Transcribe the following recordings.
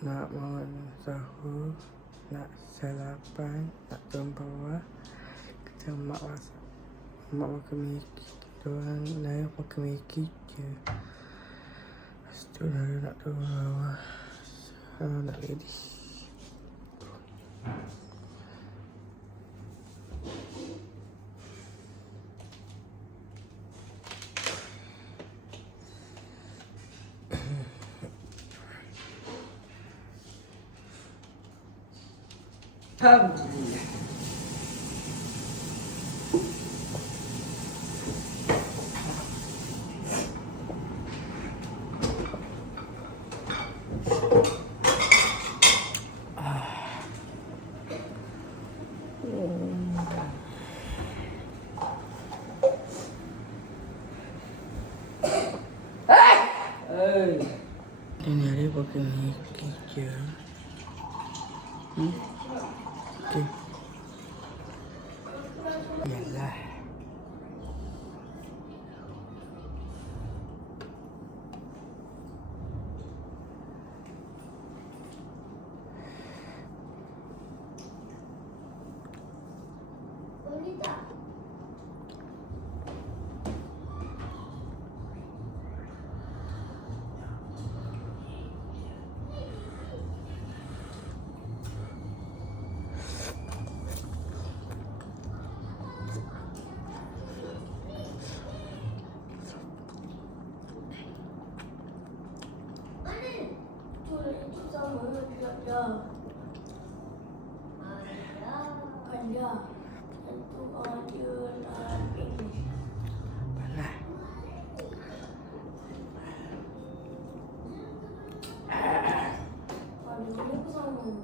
nak bangun sahur, nak sarapan, nak turun bawah. Kita mak makan Maggi, kita orang lain makan Maggi je. Lepas tu nak turun bawah, nak ready. Alhamdulillah. Ini hari pakai Maggi je. Okay. Yalah. Boleh tak? Itu sama juga. Kan dia. Itu dia nak English. Balah. Kalau dia sama.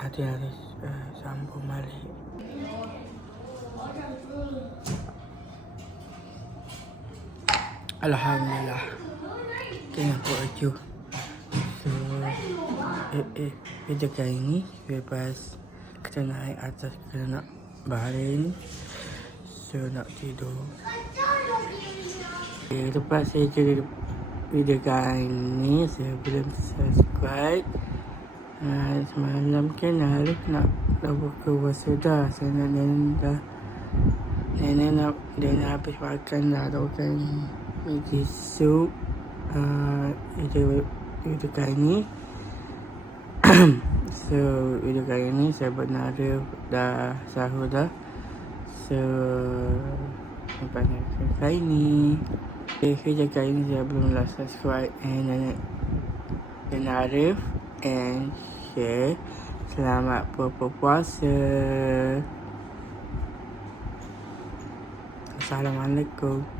Tadi harus sambung balik. Alhamdulillah. Tengok baju. So, video kali ini bebas. Kita naik atas, kita nak baring. So, nak tidur. Okay, lepas saya jadi video kali ini, saya belum subscribe. Semalam kan Arif nak buka puasa dah. Saya nak nenek nak habis makan dah. Dah makan Maggi sup. Video kali ni so video kali ni saya buat Arif dah sahur dah. So sampai kali ni. Video kali ni saya belum subscribe and Arif and share. Selamat berpuasa. Assalamualaikum.